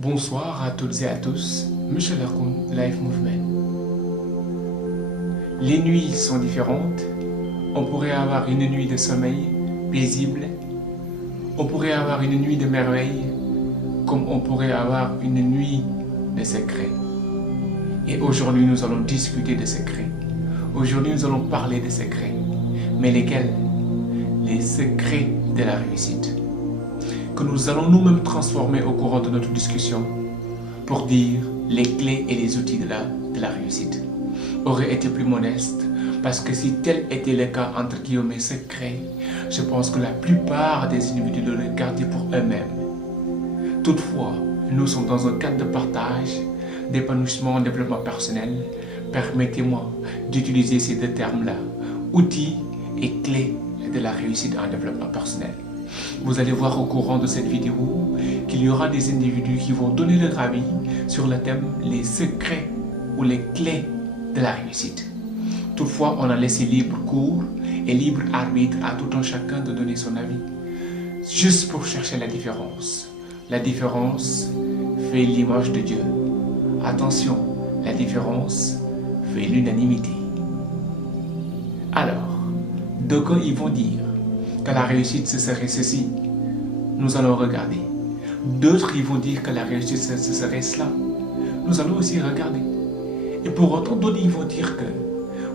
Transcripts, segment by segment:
Bonsoir à toutes et à tous, Michel Lacoun, Life Movement. Les nuits sont différentes. On pourrait avoir une nuit de sommeil paisible. On pourrait avoir une nuit de merveille, comme on pourrait avoir une nuit de secrets. Et aujourd'hui, nous allons discuter de secrets. Aujourd'hui, nous allons parler de secrets. Mais lesquels? Les secrets de la réussite. Que nous allons nous-mêmes transformer au courant de notre discussion pour dire les clés et les outils de la réussite. Aurait été plus modeste parce que si tel était le cas entre guillemets secret, je pense que la plupart des individus le gardaient pour eux-mêmes. Toutefois, nous sommes dans un cadre de partage, d'épanouissement, développement personnel. Permettez-moi d'utiliser ces deux termes-là, outils et clés de la réussite en développement personnel. Vous allez voir au courant de cette vidéo qu'il y aura des individus qui vont donner leur avis sur le thème les secrets ou les clés de la réussite. Toutefois, on a laissé libre cours et libre arbitre à tout un chacun de donner son avis, juste pour chercher la différence. La différence fait l'image de Dieu. Attention, la différence fait l'unanimité. Alors, d'aucuns ils vont dire que la réussite ce serait ceci, nous allons regarder. D'autres ils vont dire que la réussite ce serait cela, nous allons aussi regarder. Et pour autant d'autres ils vont dire que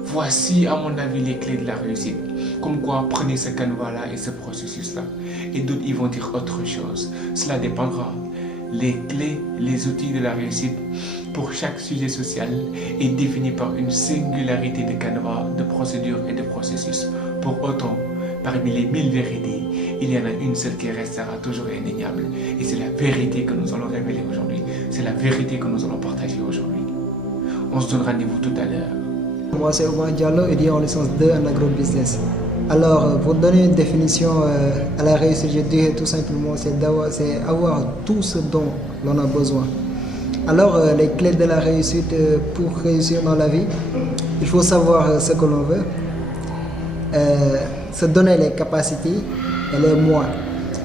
voici à mon avis les clés de la réussite, comme quoi prenez ce canevas-là et ce processus-là. Et d'autres ils vont dire autre chose, cela dépendra. Les clés, les outils de la réussite pour chaque sujet social est défini par une singularité de canevas, de procédures et de processus. Pour autant, parmi les 1000 vérités, il y en a une seule qui restera toujours indéniable. Et c'est la vérité que nous allons révéler aujourd'hui. C'est la vérité que nous allons partager aujourd'hui. On se donne rendez-vous tout à l'heure. Moi, c'est Oumar Diallo, étudiant en licence 2 en agrobusiness. Alors, pour donner une définition à la réussite, je dirais tout simplement, c'est avoir tout ce dont l'on a besoin. Alors, les clés de la réussite pour réussir dans la vie, il faut savoir ce que l'on veut, se donner les capacités et les moyens.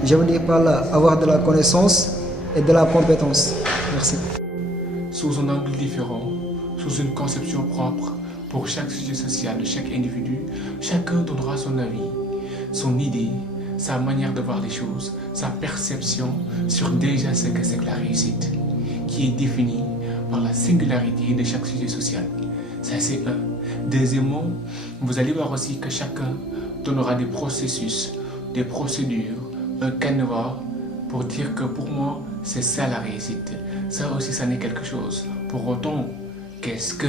Je veux dire par là, avoir de la connaissance et de la compétence. Merci. Sous un angle différent, sous une conception propre, pour chaque sujet social de chaque individu, chacun donnera son avis, son idée, sa manière de voir les choses, sa perception sur déjà ce que c'est que la réussite, qui est définie par la singularité de chaque sujet social. Ça c'est un. Deuxièmement, vous allez voir aussi que chacun donnera des processus, des procédures, un canevas pour dire que pour moi, c'est ça la réussite. Ça aussi, ça n'est quelque chose. Pour autant, qu'est-ce que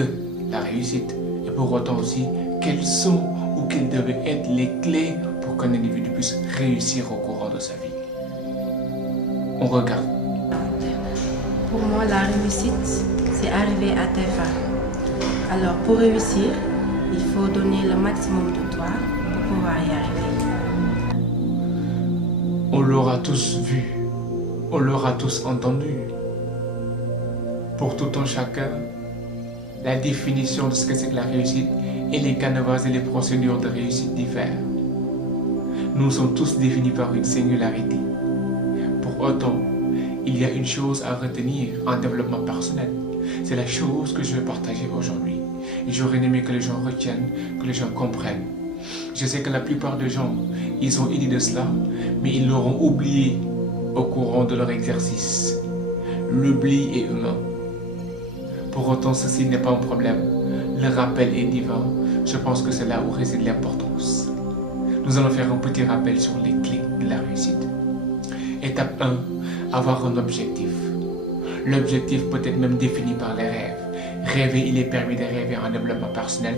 la réussite? Et pour autant aussi, quelles sont ou quelles devaient être les clés pour qu'un individu puisse réussir au courant de sa vie? On regarde. Pour moi, la réussite, c'est arriver à tes fins. Alors, pour réussir, il faut donner le maximum de toi pour pouvoir y arriver. On l'aura tous vu, on l'aura tous entendu. Pour tout un chacun, la définition de ce que c'est que la réussite et les canevas et les procédures de réussite diffèrent. Nous sommes tous définis par une singularité. Pour autant, il y a une chose à retenir en développement personnel. C'est la chose que je vais partager aujourd'hui. Et j'aurais aimé que les gens retiennent, que les gens comprennent. Je sais que la plupart des gens, ils ont idée de cela, mais ils l'auront oublié au courant de leur exercice. L'oubli est humain. Pour autant, ceci n'est pas un problème. Le rappel est divin. Je pense que c'est là où réside l'importance. Nous allons faire un petit rappel sur les clés de la réussite. Étape 1, avoir un objectif. L'objectif peut être même défini par les rêves. Rêver, il est permis de rêver en développement personnel.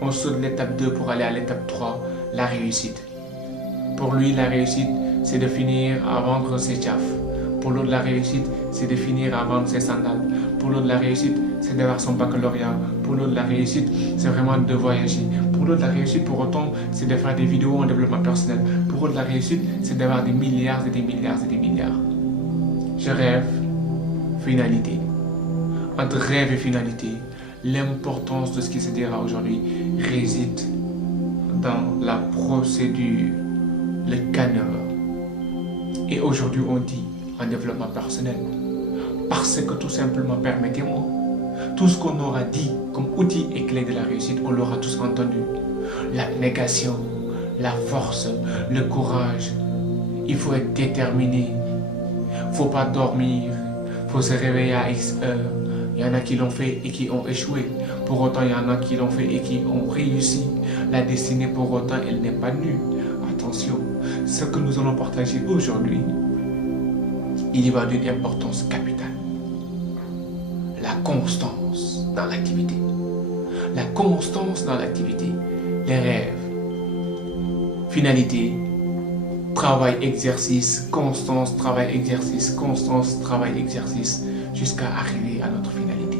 On saute l'étape 2 pour aller à l'étape 3, la réussite. Pour lui, la réussite, c'est de finir à vendre ses chaffes. Pour l'autre, la réussite, c'est de finir à vendre ses sandales. Pour l'autre, la réussite, c'est d'avoir son baccalauréat. Pour l'autre, la réussite, c'est vraiment de voyager. Pour l'autre, la réussite, pour autant, c'est de faire des vidéos en développement personnel. Pour l'autre, la réussite, c'est d'avoir des milliards et des milliards et des milliards. Je rêve, finalité. Entre rêve et finalité, l'importance de ce qui se dira aujourd'hui réside dans la procédure, le canevas. Et aujourd'hui, on dit en développement personnel, Parce que tout simplement, permettez-moi, tout ce qu'on aura dit comme outil et clé de la réussite, on l'aura tous entendu. L'abnégation, la force, le courage. Il faut être déterminé. Il ne faut pas dormir. Il faut se réveiller à X heures. Il y en a qui l'ont fait et qui ont échoué. Pour autant, il y en a qui l'ont fait et qui ont réussi. La destinée, pour autant, elle n'est pas nue. Attention, ce que nous allons partager aujourd'hui, il y va d'une importance capitale. La constance dans l'activité. La constance dans l'activité. Les rêves. Finalité. Travail, exercice, constance, travail, exercice, constance, travail, exercice, jusqu'à arriver à notre finalité.